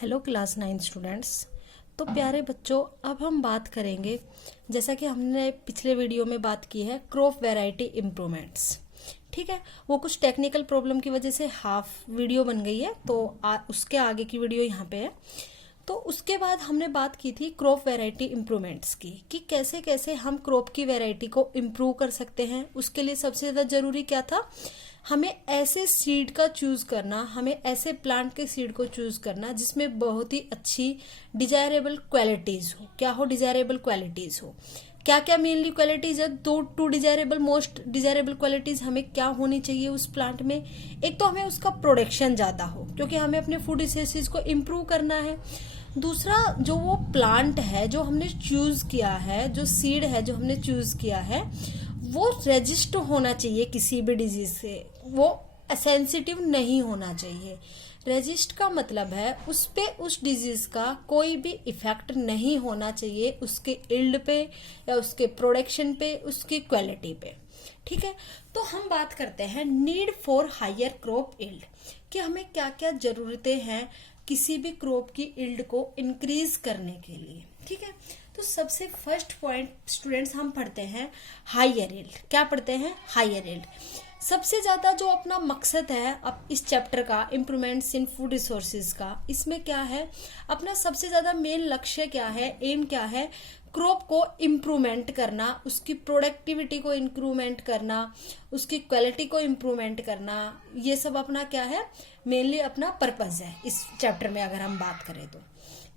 Hello class 9 students. तो प्यारे बच्चों, अब हम बात करेंगे, जैसा कि हमने पिछले वीडियो में बात की है, क्रॉप वैरायटी इम्प्रूवमेंट्स। ठीक है, वो कुछ टेक्निकल प्रॉब्लम की वजह से हाफ वीडियो बन गई है, तो उसके आगे की वीडियो यहाँ पे है। तो उसके बाद हमने बात की थी क्रॉप वैरायटी इम्प्रूवमेंट्स की, कि कैसे कैसे हम क्रॉप की वैरायटी को इम्प्रूव कर सकते हैं। उसके लिए सबसे ज़्यादा जरूरी क्या था, हमें ऐसे सीड का चूज करना, हमें ऐसे प्लांट के सीड को चूज करना जिसमें बहुत ही अच्छी डिजायरेबल क्वालिटीज हो। क्या हो? डिजायरेबल क्वालिटीज हो। क्या क्या मेनली क्वालिटीज है? To desirable, most desirable qualities हमें क्या होनी चाहिए उस प्लांट में। एक तो हमें उसका प्रोडक्शन ज्यादा हो, क्योंकि हमें अपने फूड रिसोर्सेज को इम्प्रूव करना है। दूसरा, जो वो प्लांट है जो हमने चूज किया है, जो सीड है जो हमने चूज किया है, वो रेजिस्ट होना चाहिए किसी भी डिजीज से, वो सेंसिटिव नहीं होना चाहिए। रेजिस्ट का मतलब है उस पे, उस डिजीज का कोई भी इफेक्ट नहीं होना चाहिए उसके इल्ड पे या उसके प्रोडक्शन पे, उसकी क्वालिटी पे। ठीक है, तो हम बात करते हैं need for higher crop yield, कि हमें क्या क्या जरूरतें हैं किसी भी क्रॉप की इल्ड को इंक्रीज करने के लिए। ठीक है, तो सबसे फर्स्ट पॉइंट स्टूडेंट्स हम पढ़ते हैं हायर इल्ड। क्या पढ़ते हैं? Higher yield. सबसे ज्यादा जो अपना मकसद है अब इस चैप्टर का, इम्प्रूवमेंट्स इन फूड रिसोर्सेज का, इसमें क्या है अपना सबसे ज्यादा मेन लक्ष्य क्या है, एम क्या है? क्रॉप को इम्प्रूवमेंट करना, उसकी प्रोडक्टिविटी को इम्प्रूवमेंट करना, उसकी क्वालिटी को इम्प्रूवमेंट करना। ये सब अपना क्या है, मेनली अपना पर्पज है इस चैप्टर में अगर हम बात करें तो।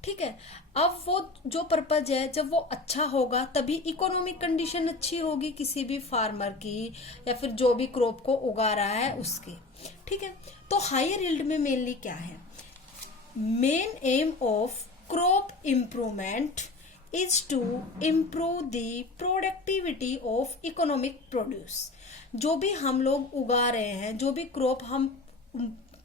ठीक है, अब वो जो पर्पज है, जब वो अच्छा होगा तभी इकोनॉमिक कंडीशन अच्छी होगी किसी भी फार्मर की, या फिर जो भी क्रॉप को उगा रहा है उसकी। ठीक है, तो हायर यील्ड में मेनली क्या है, main aim of crop improvement is to improve the productivity of economic produce. जो भी हम लोग उगा रहे हैं, जो भी क्रॉप हम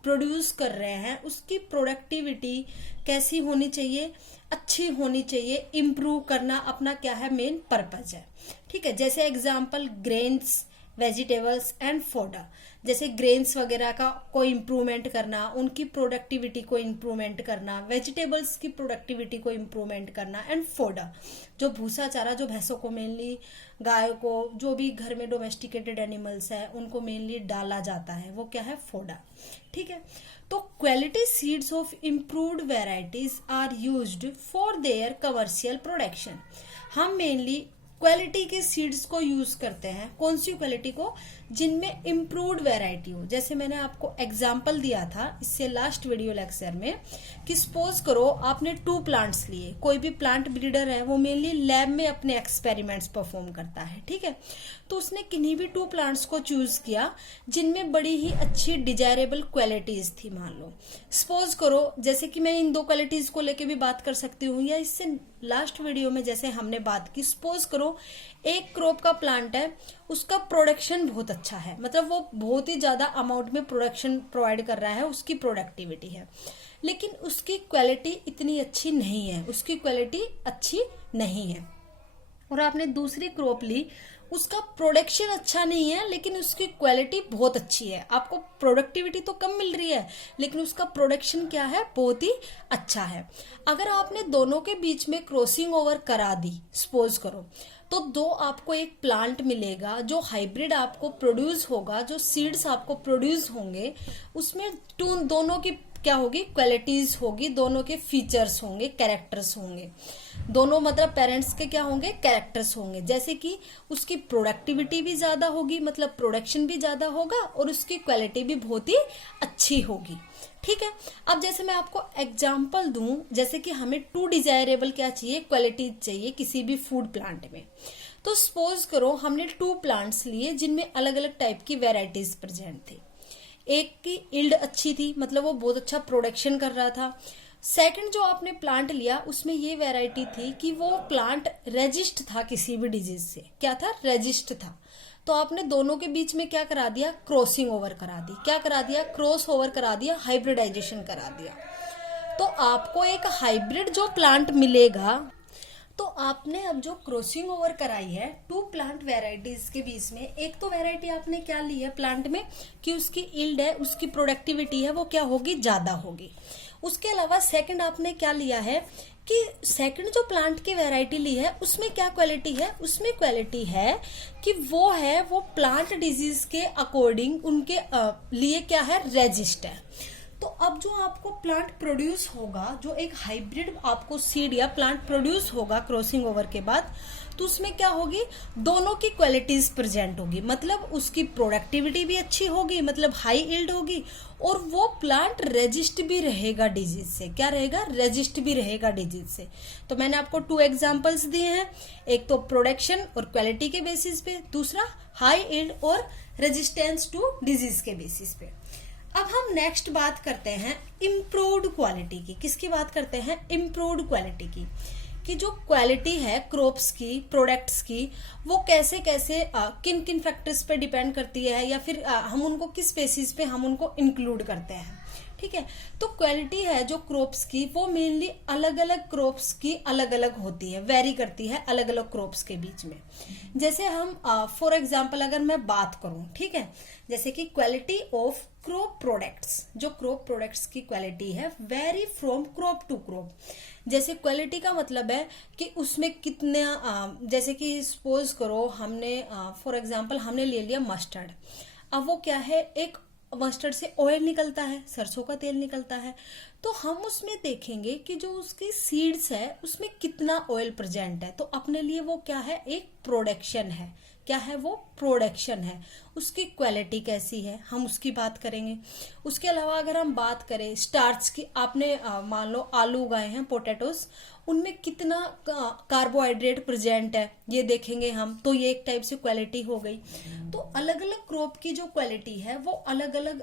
प्रोड्यूस कर रहे हैं, उसकी प्रोडक्टिविटी कैसी होनी चाहिए? अच्छी होनी चाहिए। इम्प्रूव करना अपना क्या है, मेन पर्पज है। ठीक है, जैसे example grains, vegetables and fodder. जैसे ग्रेन्स वगैरह का को इम्प्रूवमेंट करना, उनकी प्रोडक्टिविटी को इम्प्रूवमेंट करना, वेजिटेबल्स की प्रोडक्टिविटी को इम्प्रूवमेंट करना, एंड फोडर जो भूसा चारा, जो भैंसों को मेनली, गायों को, जो भी घर में डोमेस्टिकेटेड एनिमल्स है उनको मेनली डाला जाता है, वो क्या है? फोडर। ठीक है, तो quality seeds of improved varieties are used for their commercial production. हम मेनली क्वालिटी के सीड्स को यूज करते हैं। कौन सी क्वालिटी को? जिनमें इम्प्रूव्ड वैरायटी हो। जैसे मैंने आपको एग्जांपल दिया था इससे लास्ट वीडियो लेक्चर में, कि सपोज करो आपने 2 प्लांट्स लिए। कोई भी प्लांट ब्रीडर है वो मेनली लैब में अपने एक्सपेरिमेंट्स परफॉर्म करता है। ठीक है, तो उसने किन्हीं भी 2 प्लांट्स को चूज किया जिनमें बड़ी ही अच्छी डिजायरेबल क्वालिटीज थी। मान लो सपोज करो, जैसे कि मैं इन 2 क्वालिटीज को लेके भी बात कर सकती हूँ, या इससे लास्ट वीडियो में जैसे हमने बात की, सपोज करो एक क्रॉप का प्लांट है, उसका प्रोडक्शन बहुत अच्छा है, मतलब वो बहुत ही ज्यादा अमाउंट में प्रोडक्शन प्रोवाइड कर रहा है, उसकी प्रोडक्टिविटी है, लेकिन उसकी क्वालिटी इतनी अच्छी नहीं है, उसकी क्वालिटी अच्छी नहीं है। और आपने दूसरी क्रॉप ली, उसका प्रोडक्शन अच्छा नहीं है लेकिन उसकी क्वालिटी बहुत अच्छी है। आपको प्रोडक्टिविटी तो कम मिल रही है लेकिन उसका प्रोडक्शन क्या है, बहुत ही अच्छा है। अगर आपने दोनों के बीच में क्रॉसिंग ओवर करा दी, सपोज करो, तो दो आपको एक प्लांट मिलेगा जो हाइब्रिड आपको प्रोड्यूस होगा, जो सीड्स आपको प्रोड्यूस होंगे, उसमें दोनों की क्या होगी, क्वालिटीज होगी, दोनों के फीचर्स होंगे, कैरेक्टर्स होंगे। दोनों मतलब पेरेंट्स के क्या होंगे, कैरेक्टर्स होंगे। जैसे कि उसकी प्रोडक्टिविटी भी ज्यादा होगी, मतलब प्रोडक्शन भी ज्यादा होगा, और उसकी क्वालिटी भी बहुत ही अच्छी होगी। ठीक है, अब जैसे मैं आपको एग्जांपल दूं, जैसे कि हमें 2 डिजायरेबल क्या चाहिए, क्वालिटी चाहिए किसी भी फूड प्लांट में। तो सपोज करो हमने 2 प्लांट्स लिए जिनमें अलग अलग टाइप की वेराइटीज प्रेजेंट थी। एक की इल्ड अच्छी थी, मतलब वो बहुत अच्छा प्रोडक्शन कर रहा था। सेकंड जो आपने प्लांट लिया उसमें ये वैरायटी थी कि वो प्लांट रेजिस्ट था किसी भी डिजीज से। क्या था? रेजिस्ट था। तो आपने दोनों के बीच में क्या करा दिया, क्रॉसिंग ओवर करा दी। क्या करा दिया? क्रॉस ओवर करा दिया, हाइब्रिडाइजेशन करा दिया। तो आपको एक हाइब्रिड जो प्लांट मिलेगा, तो आपने अब जो क्रॉसिंग ओवर कराई है 2 प्लांट वेराइटीज के बीच में, एक तो वेराइटी आपने क्या ली है प्लांट में कि उसकी इल्ड है, उसकी प्रोडक्टिविटी है वो क्या होगी, ज्यादा होगी। उसके अलावा सेकंड आपने क्या लिया है कि सेकंड जो प्लांट की वैरायटी ली है उसमें क्या क्वालिटी है, उसमें क्वालिटी है कि वो प्लांट डिजीज के अकॉर्डिंग उनके लिए क्या है, रेजिस्ट है। तो अब जो आपको प्लांट प्रोड्यूस होगा, जो एक हाइब्रिड आपको सीड या प्लांट प्रोड्यूस होगा क्रॉसिंग ओवर के बाद, तो उसमें क्या होगी, दोनों की क्वालिटीज प्रेजेंट होगी, मतलब उसकी प्रोडक्टिविटी भी अच्छी होगी, मतलब हाई यील्ड होगी, और वो प्लांट रेजिस्ट भी रहेगा डिजीज से। क्या रहेगा, रेजिस्ट भी रहेगा डिजीज से। तो मैंने आपको 2 एग्जांपल्स दिए हैं, एक तो प्रोडक्शन और क्वालिटी के बेसिस पे, दूसरा हाई यील्ड और रेजिस्टेंस टू डिजीज के बेसिस पे। अब हम नेक्स्ट बात करते हैं इम्प्रूव्ड क्वालिटी की। किसकी बात करते हैं, इम्प्रूव्ड क्वालिटी की, कि जो क्वालिटी है क्रॉप्स की, प्रोडक्ट्स की, वो कैसे कैसे किन किन फैक्टर्स पे डिपेंड करती है, या फिर हम उनको किस बेसिस पे हम उनको इंक्लूड करते हैं। ठीक है, तो क्वालिटी है जो क्रॉप्स की, वो मेनली अलग अलग क्रॉप्स की अलग अलग होती है, वेरी करती है अलग अलग क्रॉप्स के बीच में। जैसे हम फॉर एग्जांपल अगर मैं बात करूं, ठीक है, जैसे कि क्वालिटी ऑफ क्रॉप प्रोडक्ट्स, जो क्रॉप प्रोडक्ट्स की क्वालिटी है vary from crop to crop. जैसे क्वालिटी का मतलब है कि उसमें कितने जैसे कि सपोज करो हमने फॉर एग्जांपल हमने ले लिया मस्टर्ड। अब वो क्या है, एक मस्टर्ड से ऑयल निकलता है, सरसों का तेल निकलता है, तो हम उसमें देखेंगे कि जो उसकी सीड्स है उसमें कितना ऑयल प्रेजेंट है, तो अपने लिए वो क्या है, एक प्रोडक्शन है। क्या है वो, प्रोडक्शन है। उसकी क्वालिटी कैसी है, हम उसकी बात करेंगे। उसके अलावा अगर हम बात करें स्टार्च की, आपने मान लो आलू उगाए हैं, पोटैटोज, उनमें कितना कार्बोहाइड्रेट प्रेजेंट है ये देखेंगे हम, तो ये एक टाइप से क्वालिटी हो गई। तो अलग अलग क्रॉप की जो क्वालिटी है वो अलग अलग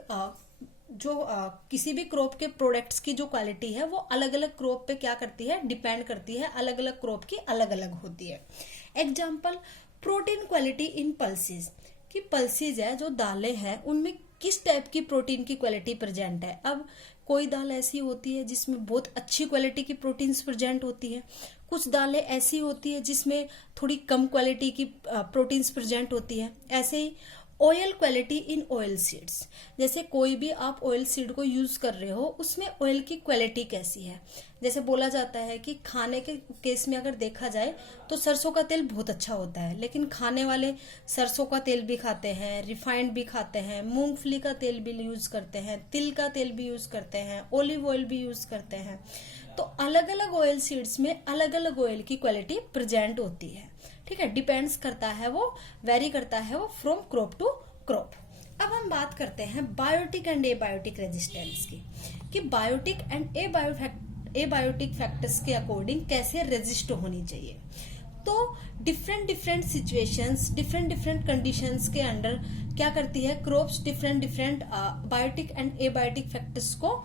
किसी भी क्रॉप के प्रोडक्ट्स की जो क्वालिटी है वो अलग अलग क्रॉप पे क्या करती है, डिपेंड करती है, अलग अलग क्रॉप की अलग अलग होती है। Example, protein quality in pulses, कि पल्सेस है जो दालें हैं उनमें किस टाइप की प्रोटीन की क्वालिटी प्रेजेंट है। अब कोई दाल ऐसी होती है जिसमें बहुत अच्छी क्वालिटी की प्रोटीन्स प्रेजेंट होती है, कुछ दालें ऐसी होती है जिसमें थोड़ी कम क्वालिटी की प्रोटीन्स प्रेजेंट होती है। ऐसे ही oil quality in oilseeds, जैसे कोई भी आप ऑयल सीड को यूज कर रहे हो उसमें ऑयल की क्वालिटी कैसी है। जैसे बोला जाता है कि खाने के केस में अगर देखा जाए तो सरसों का तेल बहुत अच्छा होता है, लेकिन खाने वाले सरसों का तेल भी खाते हैं, रिफाइंड भी खाते हैं, मूंगफली का तेल भी यूज करते हैं, तिल का तेल भी यूज करते हैं, ऑलिव ऑयल भी यूज करते हैं। तो अलग अलग ऑयल सीड्स में अलग अलग ऑयल की क्वालिटी प्रेजेंट होती है। ठीक है, डिपेंड्स करता है, वो वेरी करता है वो फ्रॉम क्रॉप टू क्रॉप। अब हम बात करते हैं बायोटिक एंड एबायोटिक रेजिस्टेंस की, कि बायोटिक एंड एबायोटिक फैक्टर्स के अकॉर्डिंग कैसे रेजिस्ट होनी चाहिए। तो different different situations, different different conditions के अंडर क्या करती है, crops different different biotic and abiotic factors को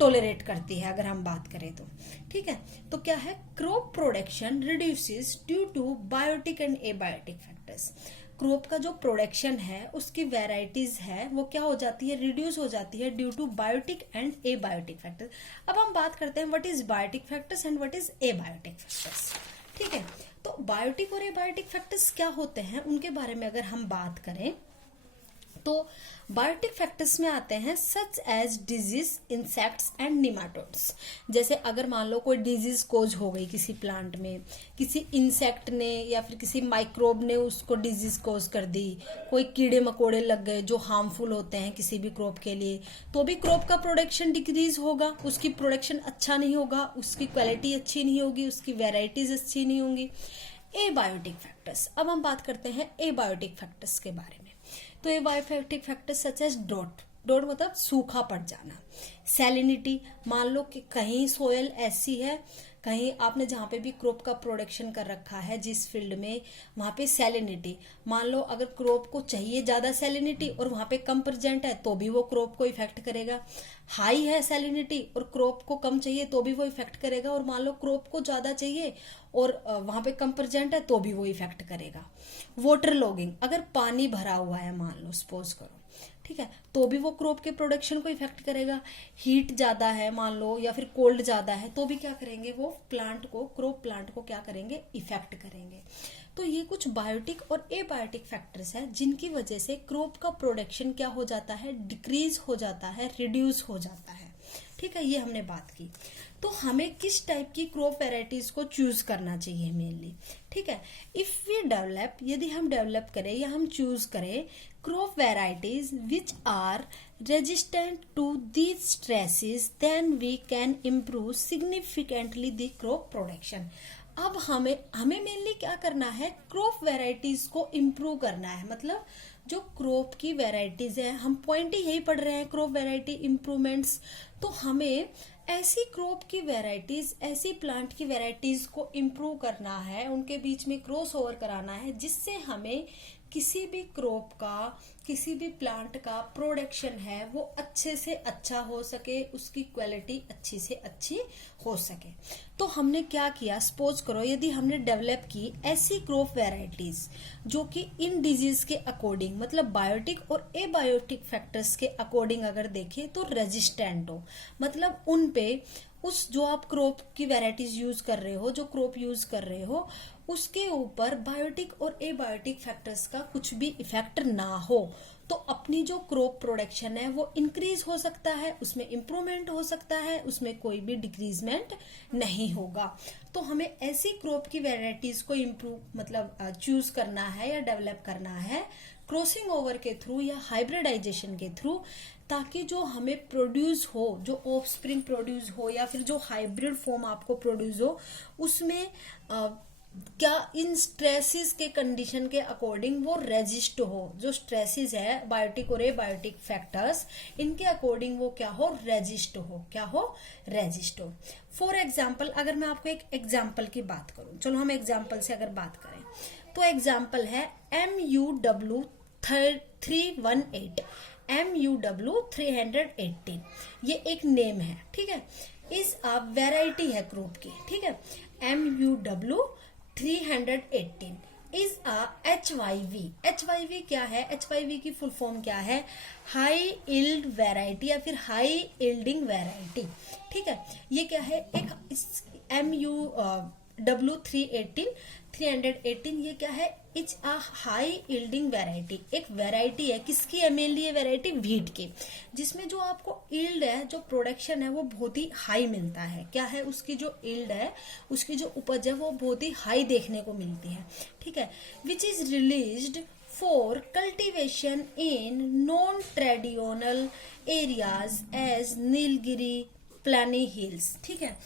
टॉलरेट करती है। अगर हम बात करें तो ठीक है, तो क्या है, crop production reduces due to biotic and abiotic factors. Crop का जो प्रोडक्शन है उसकी वेराइटीज है वो क्या हो जाती है, रिड्यूस हो जाती है due to biotic and abiotic factors. अब हम बात करते हैं what is biotic factors and what is abiotic factors. ठीक है, तो बायोटिक और एबायोटिक फैक्टर्स क्या होते हैं उनके बारे में अगर हम बात करें तो बायोटिक फैक्टर्स में आते हैं such as disease, insects and nematodes. जैसे अगर मान लो कोई डिजीज कोज हो गई किसी प्लांट में, किसी इंसेक्ट ने या फिर किसी माइक्रोब ने उसको डिजीज कोज कर दी, कोई कीड़े मकोड़े लग गए जो हार्मफुल होते हैं किसी भी क्रॉप के लिए, तो भी क्रॉप का प्रोडक्शन डिक्रीज होगा, उसकी प्रोडक्शन अच्छा नहीं होगा, उसकी क्वालिटी अच्छी नहीं होगी, उसकी वेराइटीज अच्छी नहीं होंगी। एबायोटिक फैक्टर्स, अब हम बात करते हैं एबायोटिक फैक्टर्स के बारे में। तो abiotic factors such as drought मतलब सूखा पड़ जाना, सैलिनिटी, मान लो कि कहीं सोयल ऐसी है, कहीं आपने जहाँ पे भी क्रॉप का प्रोडक्शन कर रखा है जिस फील्ड में, वहां पे सैलिनिटी, मान लो अगर क्रॉप को चाहिए ज्यादा सैलिनिटी और वहां पे कम प्रेजेंट है तो भी वो क्रॉप को इफेक्ट करेगा। हाई है सैलिनिटी और क्रॉप को कम चाहिए तो भी वो इफेक्ट करेगा, और मान लो क्रॉप को ज्यादा चाहिए और वहां पे कम प्रेजेंट है तो भी वो इफेक्ट करेगा। वाटर लॉगिंग, अगर पानी भरा हुआ है मान लो सपोज करो, ठीक है, तो भी वो क्रॉप के प्रोडक्शन को इफेक्ट करेगा। हीट ज्यादा है मान लो या फिर कोल्ड ज्यादा है तो भी क्या करेंगे, वो प्लांट को, क्रॉप प्लांट को क्या करेंगे, इफेक्ट करेंगे। तो ये कुछ बायोटिक और एबायोटिक फैक्टर्स हैं जिनकी वजह से क्रॉप का प्रोडक्शन क्या हो जाता है, डिक्रीज हो जाता है, रिड्यूस हो जाता है। ठीक है, ये हमने बात की। तो हमें किस टाइप की क्रॉप वेराइटीज को चूज करना चाहिए मेनली, ठीक है। इफ वी डेवलप, यदि हम डेवलप करें या हम चूज करें crop varieties which are resistant to these stresses, then we can improve significantly the crop production. अब हमें मेनली क्या करना है, क्रॉप वेराइटीज को इम्प्रूव करना है। मतलब जो क्रॉप की वेराइटीज है, हम पॉइंट ही यही पढ़ रहे हैं, क्रॉप वेराइटी इम्प्रूवमेंट्स। तो हमें ऐसी क्रॉप की वेराइटीज, ऐसी प्लांट की वेराइटीज को इम्प्रूव करना है, उनके बीच में क्रॉस ओवर कराना है, जिससे हमें किसी भी क्रॉप का, किसी भी प्लांट का प्रोडक्शन है वो अच्छे से अच्छा हो सके, उसकी क्वालिटी अच्छी से अच्छी हो सके। तो हमने क्या किया, सपोज करो यदि हमने डेवलप की ऐसी क्रॉप वेराइटीज जो कि इन डिजीज के अकॉर्डिंग, मतलब बायोटिक और एबायोटिक फैक्टर्स के अकॉर्डिंग अगर देखें तो रेजिस्टेंट हो, मतलब उन पे उस जो आप क्रॉप की वेराइटीज यूज कर रहे हो, जो क्रॉप यूज कर रहे हो, उसके ऊपर बायोटिक और एबायोटिक फैक्टर्स का कुछ भी इफेक्ट ना हो, तो अपनी जो क्रॉप प्रोडक्शन है वो इंक्रीज हो सकता है, उसमें इंप्रूवमेंट हो सकता है, उसमें कोई भी डिक्रीजमेंट नहीं होगा। तो हमें ऐसी क्रॉप की वेराइटीज को इम्प्रूव, मतलब चूज करना है या डेवलप करना है क्रॉसिंग ओवर के थ्रू या हाइब्रिडाइजेशन के थ्रू, ताकि जो हमें प्रोड्यूस हो, जो ऑफस्प्रिंग प्रोड्यूस हो या फिर जो हाइब्रिड फॉर्म आपको प्रोड्यूस हो, उसमें क्या इन स्ट्रेसेस के कंडीशन के अकॉर्डिंग वो रेजिस्ट हो। जो स्ट्रेसेस है बायोटिक और एबायोटिक फैक्टर्स, इनके अकॉर्डिंग वो क्या हो, रेजिस्ट हो। क्या हो, रेजिस्ट हो। फॉर एग्जाम्पल, अगर मैं आपको एक एग्जाम्पल की बात करूं, चलो हम एग्जाम्पल से अगर बात करें तो एग्जाम्पल है MUW 318, MUW 318, ये एक नेम है, ठीक है। इस वेराइटी है क्रॉप की, ठीक है। MUW 318 is HYV। HYV क्या है, HYV की फुल फॉर्म क्या है, हाई इल्ड वेराइटी या फिर हाई इल्डिंग वेराइटी, ठीक है। ये क्या है, एक MUW 318 ये क्या है, it's a high yielding variety. एक वेराइटी है, किसकी है मेनली ये वेराइटी, व्हीट की, जिसमें जो आपको इल्ड है, जो प्रोडक्शन है वो बहुत ही हाई मिलता है। क्या है, उसकी जो इल्ड है, उसकी जो उपज है वो बहुत ही हाई देखने को मिलती है, ठीक है। Which is released for cultivation in non traditional areas as Nilgiri, Palani hills, ठीक है।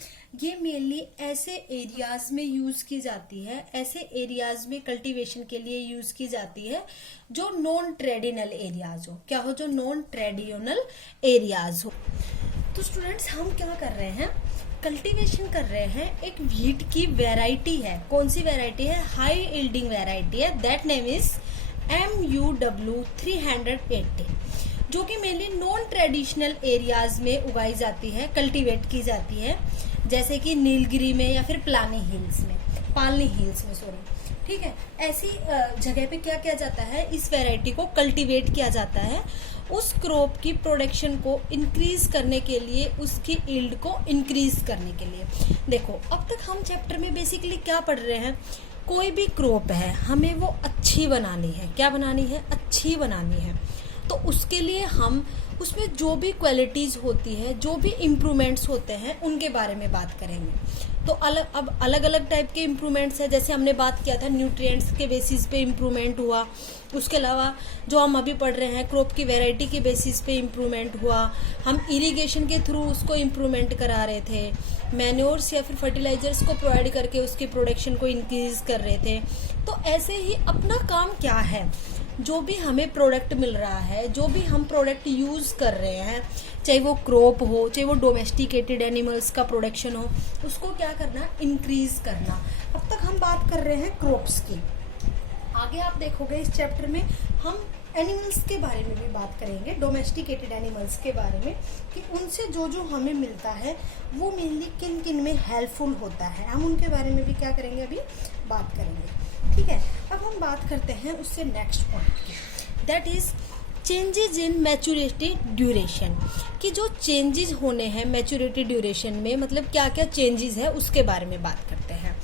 ये मेनली ऐसे एरियाज में यूज की जाती है, ऐसे एरियाज में कल्टीवेशन के लिए यूज की जाती है जो नॉन ट्रेडिशनल एरियाज हो। क्या हो, जो नॉन ट्रेडिशनल एरियाज हो। तो स्टूडेंट्स हम क्या कर रहे हैं, कल्टीवेशन कर रहे हैं, एक व्हीट की वेराइटी है। कौन सी वेराइटी है, हाई इल्डिंग वेराइटी है, दैट नेम इज MUW 318, जो कि मेनली नॉन ट्रेडिशनल एरियाज में उगाई जाती है, कल्टीवेट की जाती है, जैसे कि नीलगिरी में या फिर पालनी हिल्स में सॉरी, ठीक है। ऐसी जगह पे क्या किया जाता है, इस वैरायटी को कल्टीवेट किया जाता है, उस क्रॉप की प्रोडक्शन को इंक्रीज करने के लिए, उसकी यील्ड को इंक्रीज करने के लिए। देखो अब तक हम चैप्टर में बेसिकली क्या पढ़ रहे हैं, कोई भी क्रॉप है हमें वो अच्छी बनानी है। क्या बनानी है, अच्छी बनानी है। तो उसके लिए हम उसमें जो भी क्वालिटीज होती है, जो भी इम्प्रूवमेंट्स होते हैं, उनके बारे में बात करेंगे। तो अलग अलग टाइप के इम्प्रूवमेंट्स है, जैसे हमने बात किया था न्यूट्रिएंट्स के बेसिस पे इम्प्रूवमेंट हुआ, उसके अलावा जो हम अभी पढ़ रहे हैं क्रॉप की वैरायटी के बेसिस पे इम्प्रूवमेंट हुआ, हम इरिगेशन के थ्रू उसको इम्प्रूवमेंट करा रहे थे, मैन्योर्स या फिर फर्टिलाइजर्स को प्रोवाइड करके उसकी प्रोडक्शन को इंक्रीज कर रहे थे। तो ऐसे ही अपना काम क्या है, जो भी हमें प्रोडक्ट मिल रहा है, जो भी हम प्रोडक्ट यूज कर रहे हैं, चाहे वो क्रॉप हो, चाहे वो डोमेस्टिकेटेड एनिमल्स का प्रोडक्शन हो, उसको क्या करना, इंक्रीज करना। अब तक हम बात कर रहे हैं क्रॉप्स की, आगे आप देखोगे इस चैप्टर में हम एनिमल्स के बारे में भी बात करेंगे, डोमेस्टिकेटेड एनिमल्स के बारे में, कि उनसे जो जो हमें मिलता है वो मेनली किन किन में हेल्पफुल होता है, हम उनके बारे में भी क्या करेंगे, अभी बात करेंगे, ठीक है। अब हम बात करते हैं उससे नेक्स्ट पॉइंट की, that is changes in maturity duration, कि जो चेंजेस होने हैं मैच्योरिटी ड्यूरेशन में, मतलब क्या क्या चेंजेस है उसके बारे में बात करते हैं।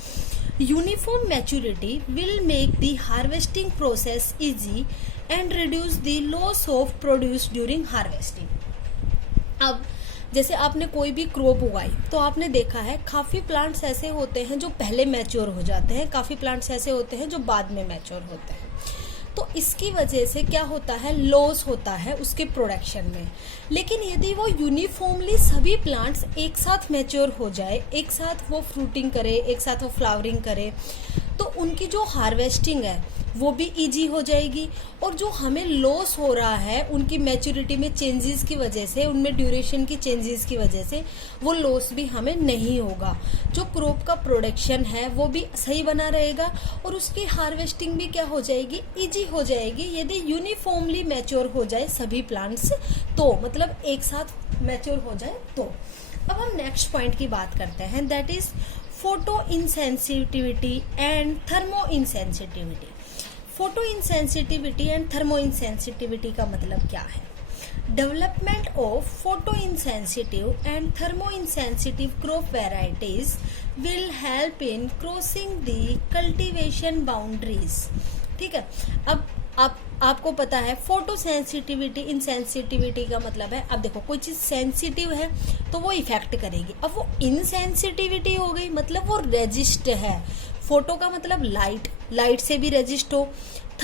Uniform maturity will make the harvesting process easy and reduce the loss of produce during harvesting. अब जैसे आपने कोई भी क्रॉप उगाई तो आपने देखा है काफ़ी प्लांट्स ऐसे होते हैं जो पहले मैच्योर हो जाते हैं, काफ़ी प्लांट्स ऐसे होते हैं जो बाद में मैच्योर होते हैं। तो इसकी वजह से क्या होता है, लॉस होता है उसके प्रोडक्शन में। लेकिन यदि वो यूनिफॉर्मली सभी प्लांट्स एक साथ मैच्योर हो जाए, एक साथ वो फ्रूटिंग करे, एक साथ वो फ्लावरिंग करे, तो उनकी जो हार्वेस्टिंग है वो भी इजी हो जाएगी। और जो हमें लॉस हो रहा है उनकी मैच्योरिटी में चेंजेस की वजह से, उनमें ड्यूरेशन की चेंजेस की वजह से, वो लॉस भी हमें नहीं होगा। जो क्रॉप का प्रोडक्शन है वो भी सही बना रहेगा और उसकी हार्वेस्टिंग भी क्या हो जाएगी, इजी हो जाएगी, यदि यूनिफॉर्मली मैच्योर हो जाए सभी प्लांट्स, तो मतलब एक साथ मैच्योर हो जाए तो। अब हम नेक्स्ट पॉइंट की बात करते हैं, that is photo insensitivity and thermo insensitivity. Photo insensitivity and thermo insensitivity का मतलब क्या है? Development of photo insensitive and thermo insensitive crop varieties will help in crossing the cultivation boundaries. ठीक है, अब आपको पता है फोटो सेंसिटिविटी इनसेंसिटिविटी का मतलब है, अब देखो कोई चीज सेंसिटिव है तो वो इफेक्ट करेगी, अब वो इनसेंसिटिविटी हो गई मतलब वो रेजिस्ट है। फोटो का मतलब लाइट से भी रेजिस्ट हो,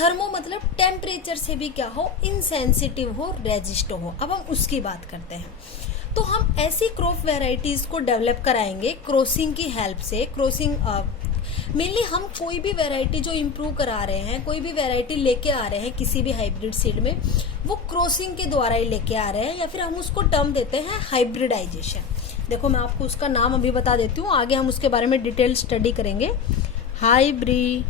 थर्मो मतलब टेम्परेचर से भी क्या हो, इनसेंसिटिव हो, रेजिस्ट हो। अब हम उसकी बात करते हैं। तो हम ऐसी क्रॉप वेराइटीज को डेवलप कराएंगे क्रॉसिंग की हेल्प से। क्रॉसिंग मेनली हम कोई भी वैरायटी जो इम्प्रूव करा रहे हैं, कोई भी वैरायटी लेके आ रहे हैं किसी भी हाइब्रिड सीड में, वो क्रॉसिंग के द्वारा ही लेके आ रहे हैं, या फिर हम उसको टर्म देते हैं हाइब्रिडाइजेशन। देखो मैं आपको उसका नाम अभी बता देती हूँ, आगे हम उसके बारे में डिटेल स्टडी करेंगे। हाइब्रिडाइजेशन,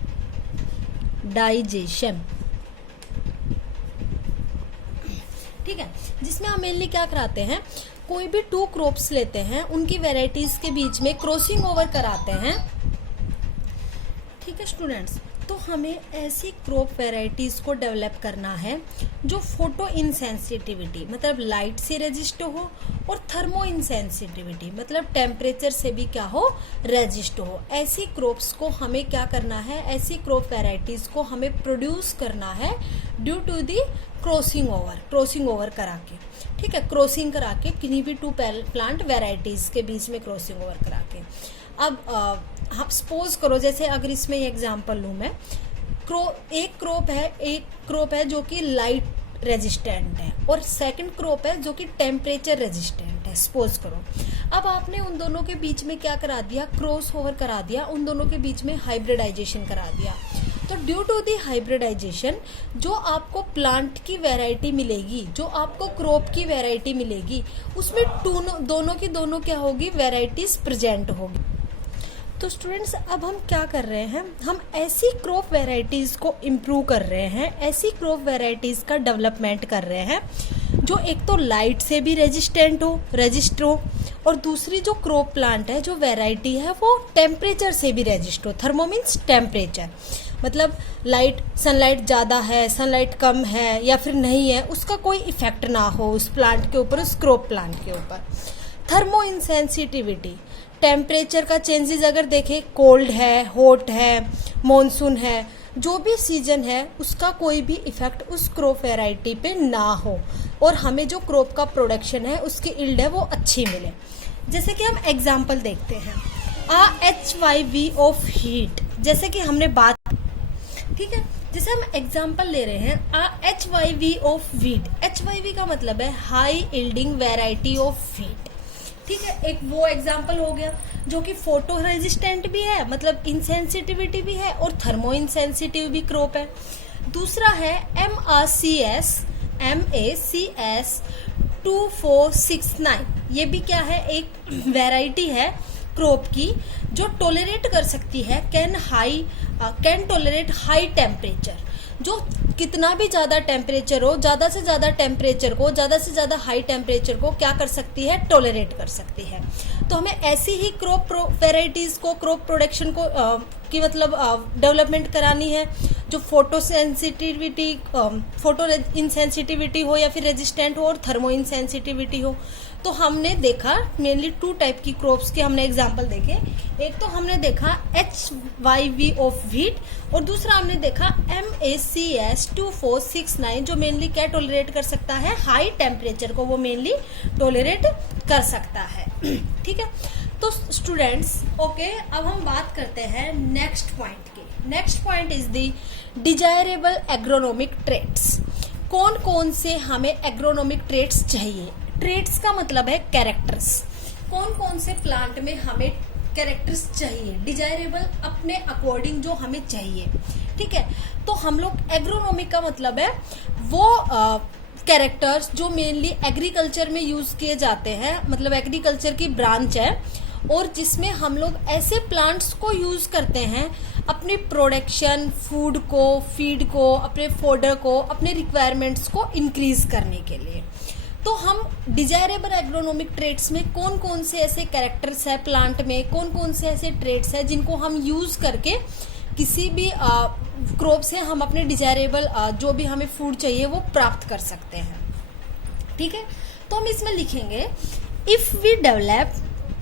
ठीक है, जिसमें हम मेनली क्या कराते हैं, कोई भी टू क्रॉप्स लेते हैं, उनकी वेराइटीज के बीच में क्रॉसिंग ओवर कराते हैं। ठीक है स्टूडेंट्स, तो हमें ऐसी क्रॉप वेराइटीज को डेवलप करना है जो फोटो इनसेंसिटिविटी मतलब लाइट से रेजिस्ट हो, और थर्मो इनसेंसिटिविटी मतलब टेम्परेचर से भी क्या हो, रेजिस्ट हो। ऐसी क्रॉप्स को हमें क्या करना है, ऐसी क्रॉप वेराइटीज को हमें प्रोड्यूस करना है due to the crossing over करा के। ठीक है, क्रॉसिंग करा के किन्हीं भी टू प्लांट वेराइटीज के बीच में क्रॉसिंग ओवर करा के। अब आप सपोज करो, जैसे अगर इसमें एग्जांपल लूँ मैं, एक क्रॉप है जो कि लाइट रेजिस्टेंट है, और सेकंड क्रॉप है जो कि टेम्परेचर रेजिस्टेंट है, सपोज करो। अब आपने उन दोनों के बीच में क्या करा दिया, क्रॉस ओवर करा दिया, उन दोनों के बीच में हाइब्रिडाइजेशन करा दिया। तो ड्यू टू दी हाइब्रिडाइजेशन जो आपको प्लांट की वैरायटी मिलेगी, जो आपको क्रॉप की वैरायटी मिलेगी, उसमें दोनों की दोनों क्या होगी, वैरायटीज प्रेजेंट होगी। तो स्टूडेंट्स अब हम क्या कर रहे हैं, हम ऐसी क्रॉप वेराइटीज को इम्प्रूव कर रहे हैं, ऐसी क्रॉप वेराइटीज का डेवलपमेंट कर रहे हैं जो एक तो लाइट से भी रेजिस्ट हो, और दूसरी जो क्रॉप प्लांट है, जो वेराइटी है, वो टेम्परेचर से भी रेजिस्ट हो। थर्मो मीन्स टेम्परेचर, मतलब सनलाइट ज़्यादा है, सनलाइट कम है या फिर नहीं है, उसका कोई इफेक्ट ना हो उस प्लांट के ऊपर, उस क्रॉप प्लांट के ऊपर। थर्मो इनसेंसिटिविटी, टेम्परेचर का चेंजेस अगर देखें, कोल्ड है, हॉट है, मॉनसून है, जो भी सीजन है, उसका कोई भी इफेक्ट उस क्रॉप वेराइटी पे ना हो, और हमें जो क्रॉप का प्रोडक्शन है, उसकी यील्ड है, वो अच्छी मिले। जैसे कि हम एग्जांपल देखते हैं, HYV ऑफ हीट, जैसे कि हमने बात, ठीक है, जैसे हम एग्जांपल ले रहे हैं HYV ऑफ वीट। HYV का मतलब है high yielding variety of wheat. ठीक है, एक वो एग्जाम्पल हो गया जो कि फोटो रेजिस्टेंट भी है, मतलब इनसेंसिटिविटी भी है, और थर्मो इनसेंसिटिव भी क्रॉप है। दूसरा है MACS 2469, ये भी क्या है, एक वैरायटी है क्रॉप की जो टॉलरेट कर सकती है, कैन टॉलरेट हाई टेम्परेचर, जो कितना भी ज़्यादा टेम्परेचर हो, ज़्यादा से ज़्यादा टेम्परेचर को, ज़्यादा से ज़्यादा हाई टेम्परेचर को क्या कर सकती है, टॉलरेट कर सकती है। तो हमें ऐसी ही क्रॉप वेराइटीज़ को, क्रॉप प्रोडक्शन को की मतलब डेवलपमेंट करानी है जो फोटो इनसेंसिटिविटी हो, या फिर रेजिस्टेंट हो, और थर्मो इनसेंसिटिविटी हो। तो हमने देखा मेनली 2 टाइप की क्रॉप्स के हमने एग्जांपल देखे। एक तो हमने देखा HYV ऑफ व्हीट और दूसरा हमने देखा MACS 2469 जो मेनली क्या टॉलरेट कर सकता है, हाई टेम्परेचर को वो मेनली टॉलरेट कर सकता है। ठीक है, तो स्टूडेंट्स ओके, अब हम बात करते हैं नेक्स्ट पॉइंट की। Next point is the desirable agronomic traits. कौन कौन से हमें एग्रोनॉमिक ट्रेट्स चाहिए? ट्रेट्स का मतलब है कैरेक्टर्स। कौन कौन से प्लांट में हमें कैरेक्टर्स चाहिए डिजायरेबल, अपने अकॉर्डिंग जो हमें चाहिए। ठीक है, तो हम लोग एग्रोनॉमिक का मतलब है वो कैरेक्टर्स जो मेनली एग्रीकल्चर में यूज किए जाते हैं, मतलब एग्रीकल्चर की ब्रांच है और जिसमें हम लोग ऐसे प्लांट्स को यूज करते हैं अपनी प्रोडक्शन, फूड को, फीड को, अपने फोडर को, अपने रिक्वायरमेंट्स को इंक्रीज करने के लिए। तो हम डिजायरेबल एग्रोनॉमिक ट्रेट्स में कौन कौन से ऐसे कैरेक्टर्स है प्लांट में, कौन कौन से ऐसे ट्रेट्स है जिनको हम यूज करके किसी भी क्रॉप से हम अपने डिजायरेबल जो भी हमें फूड चाहिए वो प्राप्त कर सकते हैं। ठीक है, तो हम इसमें लिखेंगे if we develop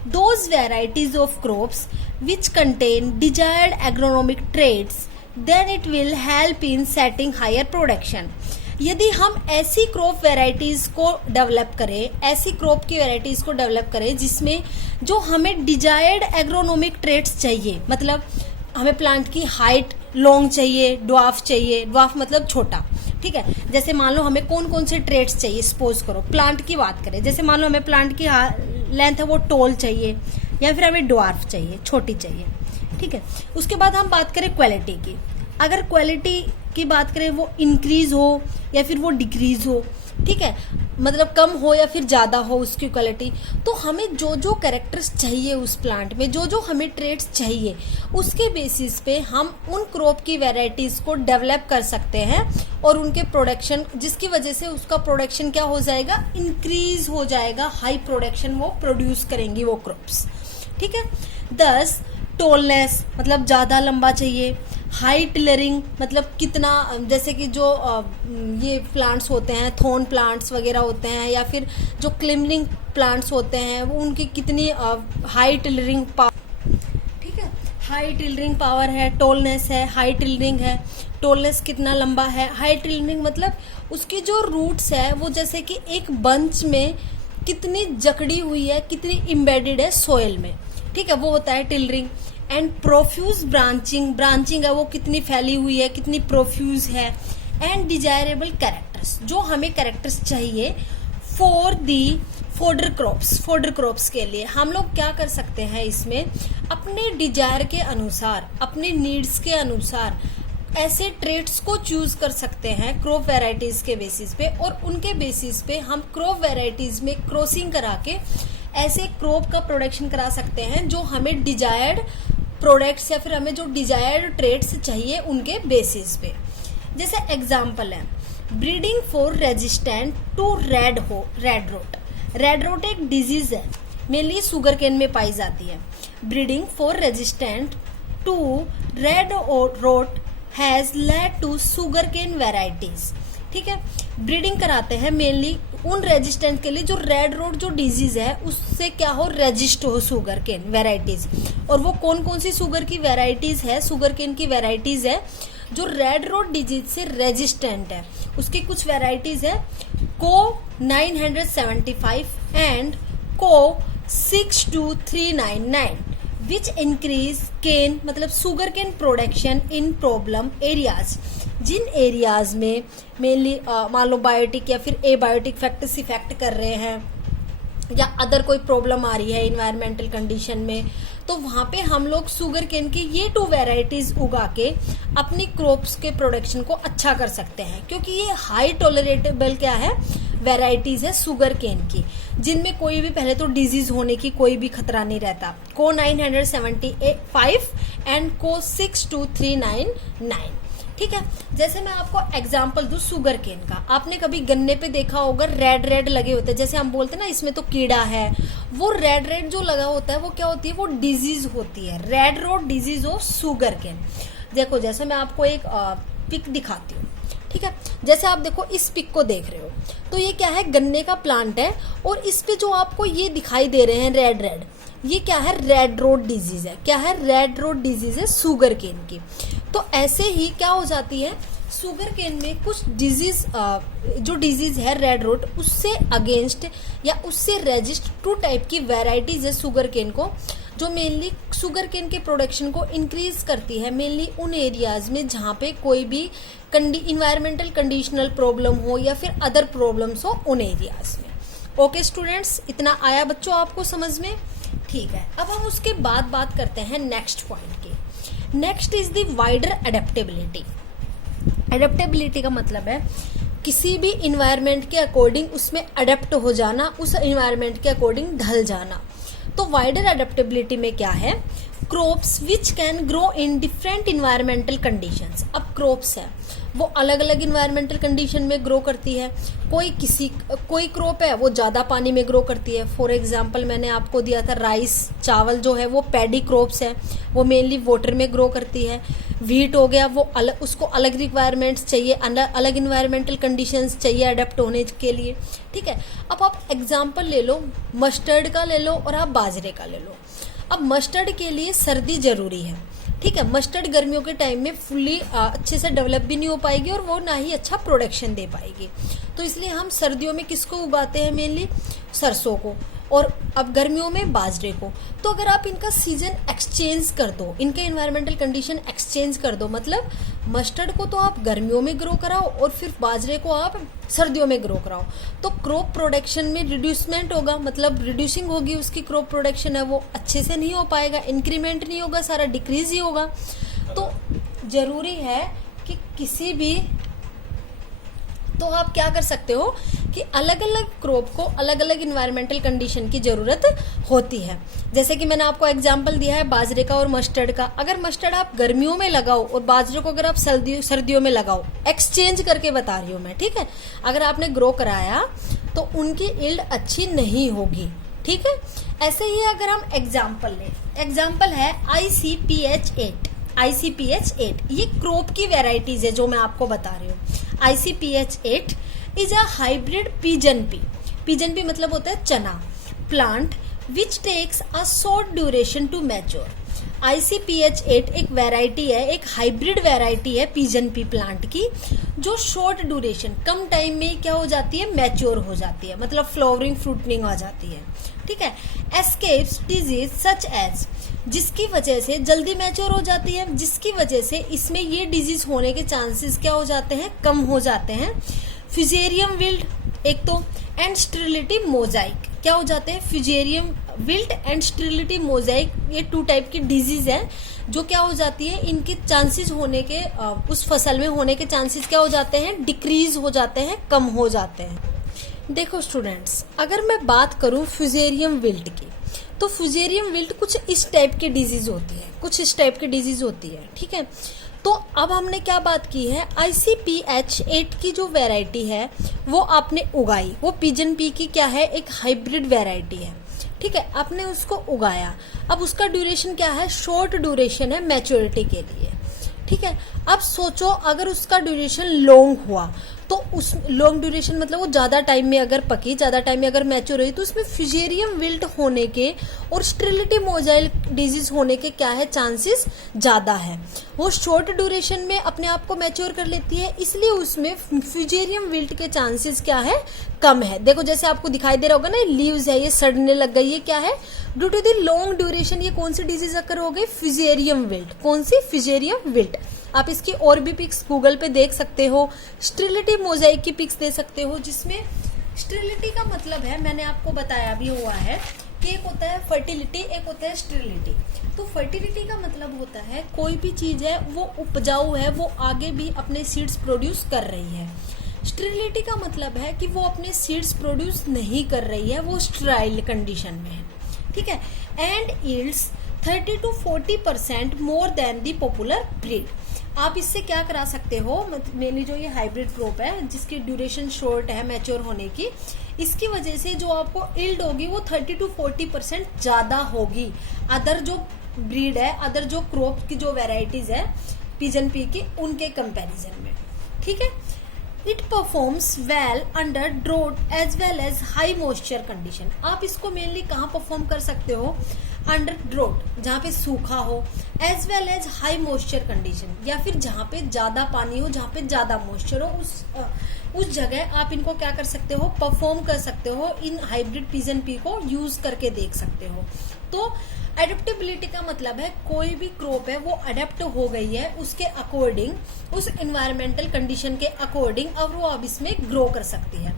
those varieties of crops which contain desired agronomic traits then it will help in setting higher production। यदि हम ऐसी क्रॉप वेराइटीज को डेवलप करें, ऐसी क्रॉप की वेराइटीज को डेवलप करें जिसमें जो हमें डिजायर्ड एग्रोनॉमिक ट्रेट्स चाहिए, मतलब हमें प्लांट की हाइट लॉन्ग चाहिए, ड्वार्फ चाहिए, ड्वार्फ मतलब छोटा। ठीक है, जैसे मान लो हमें कौन कौन से ट्रेट्स चाहिए, सपोज करो प्लांट की बात करें, जैसे मान लो हमें प्लांट की लेंथ है वो टॉल चाहिए या फिर हमें ड्वार्फ चाहिए, छोटी चाहिए। ठीक है, उसके बाद हम बात करें क्वालिटी की। अगर क्वालिटी की बात करें वो इंक्रीज हो या फिर वो डिक्रीज हो, ठीक है, मतलब कम हो या फिर ज़्यादा हो उसकी क्वालिटी, तो हमें जो जो कैरेक्टर्स चाहिए उस प्लांट में, जो जो हमें ट्रेट्स चाहिए, उसके बेसिस पे हम उन क्रॉप की वैरायटीज़ को डेवलप कर सकते हैं और उनके प्रोडक्शन, जिसकी वजह से उसका प्रोडक्शन क्या हो जाएगा, इंक्रीज हो जाएगा, हाई प्रोडक्शन वो प्रोड्यूस करेंगी वो क्रॉप्स। ठीक है, 10 टॉलनेस मतलब ज़्यादा लंबा चाहिए, हाई टिलरिंग मतलब कितना, जैसे कि जो ये प्लांट्स होते हैं, थॉर्न प्लांट्स वगैरह होते हैं या फिर जो क्लिम्बिंग प्लांट्स होते हैं वो उनकी कितनी हाई टिलरिंग पावर, ठीक है, हाई टिलरिंग पावर है, टॉलनेस है, हाई टिलरिंग है, टॉलनेस कितना लंबा है, हाई टिलरिंग मतलब उसकी जो रूट्स है वो जैसे कि एक बंच में कितनी जकड़ी हुई है, कितनी इम्बेडेड है सोयल में। ठीक है, वो होता है tillering. And profuse branching, branching है वो कितनी फैली हुई है, कितनी प्रोफ्यूज है। एंड डिजायरेबल कैरेक्टर्स, जो हमें कैरेक्टर्स चाहिए for the fodder crops, fodder crops के लिए हम लोग क्या कर सकते हैं, इसमें अपने डिजायर के अनुसार, अपने नीड्स के अनुसार ऐसे ट्रेट्स को चूज कर सकते हैं क्रॉप वेराइटीज के बेसिस पे, और उनके बेसिस पे हम क्रॉप वेराइटीज में क्रॉसिंग करा के ऐसे क्रॉप का प्रोडक्शन करा सकते हैं जो हमें डिजायर्ड प्रोडक्ट्स या फिर हमें जो डिजायर्ड ट्रेट्स चाहिए उनके बेसिस पे। जैसे एग्जांपल है breeding for resistant to red rot. Red rot एक डिजीज है, मेनली शुगर केन में पाई जाती है। Breeding for resistant to red rot has led to sugarcane varieties. ठीक है, ब्रीडिंग कराते हैं मेनली उन रेजिस्टेंट के लिए जो रेड रोट जो डिजीज है उससे क्या हो, रेजिस्ट हो शुगर केन वेराइटीज। और वो कौन कौन सी शुगर की वेराइटीज है, शुगर केन की वेराइटीज है जो रेड रोट डिजीज से रेजिस्टेंट है। उसकी कुछ वेराइटीज है को 975 एंड को 62399 विच इंक्रीज केन मतलब sugarcane production in problem areas. जिन एरियाज में मेनली मान लो बायोटिक या फिर एबायोटिक फैक्टर्स इफेक्ट कर रहे हैं या अदर कोई प्रॉब्लम आ रही है इन्वायरमेंटल कंडीशन में, तो वहाँ पे हम लोग शुगर केन की ये 2 वेराइटीज उगा के अपनी क्रॉप्स के प्रोडक्शन को अच्छा कर सकते हैं, क्योंकि ये हाई टॉलरेटेबल क्या है वेराइटीज है शुगर केन की, जिनमें कोई भी पहले तो डिजीज होने की कोई भी खतरा नहीं रहता। को 975 एंड को 62399। ठीक है, जैसे मैं आपको एग्जांपल दूं शुगर केन का, आपने कभी गन्ने पे देखा होगा रेड रेड लगे होते हैं, जैसे हम बोलते हैं ना इसमें तो कीड़ा है, वो रेड रेड जो लगा होता है वो क्या होती है, वो डिजीज होती है, red rot disease of sugarcane. देखो जैसे मैं आपको एक पिक दिखाती हूँ, ठीक है। जैसे आप देखो इस पिक को देख रहे हो, तो ये क्या है, गन्ने का प्लांट है, और इस पे जो आपको ये दिखाई दे रहे हैं रेड रेड, ये क्या है, रेड रोड डिजीज है। क्या है, रेड रोड डिजीज है शुगर केन की। तो ऐसे ही क्या हो जाती है, शुगर केन में कुछ डिजीज, जो डिजीज है रेड रोड, उससे अगेंस्ट या उससे रेजिस्ट 2 टाइप की वेराइटीज है शुगर केन को, जो मेनली शुगर केन के प्रोडक्शन को इंक्रीज करती है, मेनली उन एरियाज में जहाँ पे कोई भी इन्वायरमेंटल कंडीशनल प्रॉब्लम हो या फिर अदर प्रॉब्लम्स हो उन एरियाज में। ओके स्टूडेंट्स, इतना आया बच्चों आपको समझ में? ठीक है। अब हम उसके बाद बात करते हैं नेक्स्ट पॉइंट की। Next is the wider adaptability. Adaptability का मतलब है किसी भी इन्वायरमेंट के अकॉर्डिंग उसमें अडेप्ट हो जाना, उस इन्वायरमेंट के अकॉर्डिंग ढल जाना। तो वाइडर एडेप्टेबिलिटी में क्या है, crops which can grow in different environmental conditions. अब क्रॉप्स है वो अलग अलग इन्वायरमेंटल कंडीशन में ग्रो करती है। कोई क्रॉप है वो ज़्यादा पानी में ग्रो करती है। फॉर एग्जांपल मैंने आपको दिया था राइस, चावल जो है वो पैडी क्रॉप्स है, वो मेनली वाटर में ग्रो करती है। व्हीट हो गया, वो अलग, उसको अलग रिक्वायरमेंट्स चाहिए, अलग इन्वायरमेंटल कंडीशंस चाहिए अडेप्ट होने के लिए। ठीक है। अब आप एग्जाम्पल ले लो, मस्टर्ड का ले लो और आप बाजरे का ले लो। अब मस्टर्ड के लिए सर्दी जरूरी है। ठीक है। मस्टर्ड गर्मियों के टाइम में फुल्ली अच्छे से डेवलप भी नहीं हो पाएगी और वो ना ही अच्छा प्रोडक्शन दे पाएगी। तो इसलिए हम सर्दियों में किसको उगाते हैं, मेनली सरसों को, और अब गर्मियों में बाजरे को। तो अगर आप इनका सीजन एक्सचेंज कर दो, इनके इन्वायरमेंटल कंडीशन एक्सचेंज कर दो, मतलब मस्टर्ड को तो आप गर्मियों में ग्रो कराओ और फिर बाजरे को आप सर्दियों में ग्रो कराओ, तो क्रॉप प्रोडक्शन में रिड्यूसमेंट होगा, मतलब रिड्यूसिंग होगी उसकी क्रॉप प्रोडक्शन है, वो अच्छे से नहीं हो पाएगा, इंक्रीमेंट नहीं होगा, सारा डिक्रीज ही होगा। तो जरूरी है कि किसी भी, तो आप क्या कर सकते हो कि अलग अलग क्रॉप को अलग अलग इन्वायरमेंटल कंडीशन की ज़रूरत होती है। जैसे कि मैंने आपको एग्जांपल दिया है बाजरे का और मस्टर्ड का। अगर मस्टर्ड आप गर्मियों में लगाओ और बाजरे को अगर आप सर्दियों में लगाओ, एक्सचेंज करके बता रही हूँ मैं, ठीक है। अगर आपने ग्रो कराया तो उनकी यील्ड अच्छी नहीं होगी। ठीक है। ऐसे ही अगर हम एग्जाम्पल लें, एग्जाम्पल है ICPH8। ICPH8 ये क्रॉप की वेराइटीज है जो मैं आपको बता रही हूँ। ICPH8 is a hybrid pigeon pea. Pigeon pea मतलब होता है चना plant which takes a short duration to mature. ICPH8 एक वेराइटी है, एक हाइब्रिड वेराइटी है पिजन पी प्लांट की, जो शॉर्ट ड्यूरेशन, कम टाइम में क्या हो जाती है, मैच्योर हो जाती है, मतलब फ्लावरिंग फ्रूटनिंग आ जाती है। ठीक है। एस्केप्स डिजीज सच एज, जिसकी वजह से जल्दी मैच्योर हो जाती है, जिसकी वजह से इसमें ये डिजीज होने के चांसेस क्या हो जाते हैं, कम हो जाते हैं। फ्यूजेरियम विल्ट एक तो, एंड स्टेरिलिटी मोजाइक क्या हो जाते हैं, fusarium wilt and sterility Mosaic, ये 2 टाइप की डिजीज है जो क्या हो जाती है, इनके चांसेस होने के, उस फसल में होने के चांसेस क्या हो जाते हैं, डिक्रीज हो जाते हैं, कम हो जाते हैं। देखो स्टूडेंट्स, अगर मैं बात करूं फ्यूजेरियम विल्ट की, तो फ्यूजेरियम विल्ट कुछ इस टाइप की डिजीज होती है, कुछ इस टाइप की डिजीज होती है। ठीक है। तो अब हमने क्या बात की है, ICPH8 की जो वैरायटी है वो आपने उगाई, वो पिजन पी की क्या है, एक हाइब्रिड वैरायटी है। ठीक है। आपने उसको उगाया, अब उसका ड्यूरेशन क्या है, शॉर्ट ड्यूरेशन है मैच्योरिटी के लिए। ठीक है। अब सोचो अगर उसका ड्यूरेशन लॉन्ग हुआ, तो उस लॉन्ग ड्यूरेशन मतलब वो ज्यादा टाइम में अगर पकी, ज्यादा टाइम में अगर मैच्योर हुई, तो उसमें फ्यूजेरियम विल्ट होने के और स्टेरिलिटी मोजाइल डिजीज होने के क्या है, चांसेस ज्यादा है। वो शॉर्ट ड्यूरेशन में अपने आप को मैच्योर कर लेती है, इसलिए उसमें फ्यूजेरियम विल्ट के चांसेस क्या है, कम है। देखो जैसे आपको दिखाई दे रहा होगा ना, लीव्स है ये सड़ने लग गई, ये क्या है, due to the long duration ये कौन सी डिजीज अकर हो गई, फ्यूजेरियम विल्ट। कौन सी, फ्यूजेरियम विल्ट। आप इसकी और भी पिक्स गूगल पे देख सकते हो, स्टेरिलिटी मोजाइक की पिक्स दे सकते हो, जिसमें स्टेरिलिटी का मतलब है, मैंने आपको बताया भी हुआ है कि एक होता है फर्टिलिटी, एक होता है स्टेरिलिटी। तो फर्टिलिटी का मतलब होता है कोई भी चीज है वो उपजाऊ है, वो आगे भी अपने सीड्स प्रोड्यूस कर रही है। स्टेरिलिटी का मतलब है कि वो अपने सीड्स प्रोड्यूस नहीं कर रही है, वो स्टेराइल कंडीशन में है। ठीक है। And yields 30 to 40% more than the popular breed. आप इससे क्या करा सकते हो, मेनली जो ये हाइब्रिड क्रॉप है जिसकी ड्यूरेशन शॉर्ट है मैच्योर होने की, इसकी वजह से जो आपको यील्ड होगी वो 30 to 40% ज्यादा होगी अदर जो ब्रीड है, अदर जो क्रॉप की जो वेराइटीज है पिजन पी की, उनके कंपैरिजन में। ठीक है। It performs well under drought as well as high moisture condition. आप इसको मेनली कहाँ परफॉर्म कर सकते हो? अंडर ड्रोट, जहाँ पे सूखा हो, as well as high moisture condition, या फिर जहाँ पे ज्यादा पानी हो, जहाँ पे ज्यादा मॉइस्चर हो, उस जगह आप इनको क्या कर सकते हो? परफॉर्म कर सकते हो। इन हाइब्रिड पिजन पी को यूज करके देख सकते हो। तो एडेप्टेबिलिटी का मतलब है कोई भी क्रॉप है वो अडेप्ट हो गई है उसके अकॉर्डिंग, उस एनवायरमेंटल कंडीशन के अकॉर्डिंग, और वो अब इसमें ग्रो कर सकती है।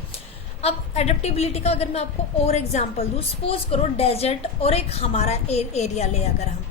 अब एडेप्टेबिलिटी का अगर मैं आपको और एग्जांपल दूं, सपोज करो डेजर्ट और एक हमारा एरिया ले अगर हम।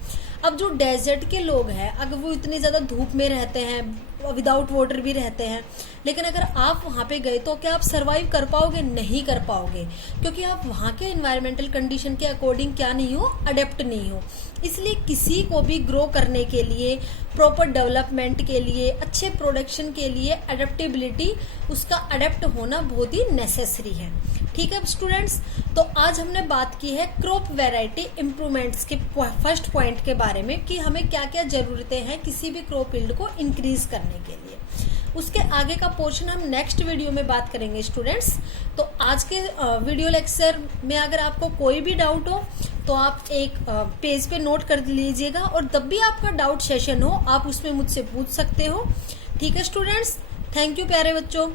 अब जो डेजर्ट के लोग हैं अगर वो इतनी ज्यादा धूप में रहते हैं, विदाउट वाटर भी रहते हैं, लेकिन अगर आप वहां पे गए तो क्या आप सरवाइव कर पाओगे? नहीं कर पाओगे, क्योंकि आप वहां के एनवायरमेंटल कंडीशन के अकॉर्डिंग क्या नहीं हो? अडेप्ट नहीं हो। इसलिए किसी को भी ग्रो करने के लिए, प्रॉपर डेवलपमेंट के लिए, अच्छे प्रोडक्शन के लिए एडेप्टेबिलिटी, उसका अडेप्ट होना बहुत ही नेसेसरी है। ठीक है स्टूडेंट्स, तो आज हमने बात की है क्रॉप वैरायटी इम्प्रूवमेंट्स के फर्स्ट पॉइंट के बारे में कि हमें क्या क्या जरूरतें हैं किसी भी क्रॉप यील्ड को इंक्रीज करने के लिए। उसके आगे का पोर्शन हम नेक्स्ट वीडियो में बात करेंगे स्टूडेंट्स। तो आज के वीडियो लेक्चर में अगर आपको कोई भी डाउट हो तो आप एक पेज पे नोट कर लीजिएगा, और जब भी आपका डाउट सेशन हो आप उसमें मुझसे पूछ सकते हो। ठीक है स्टूडेंट्स, थैंक यू प्यारे बच्चों।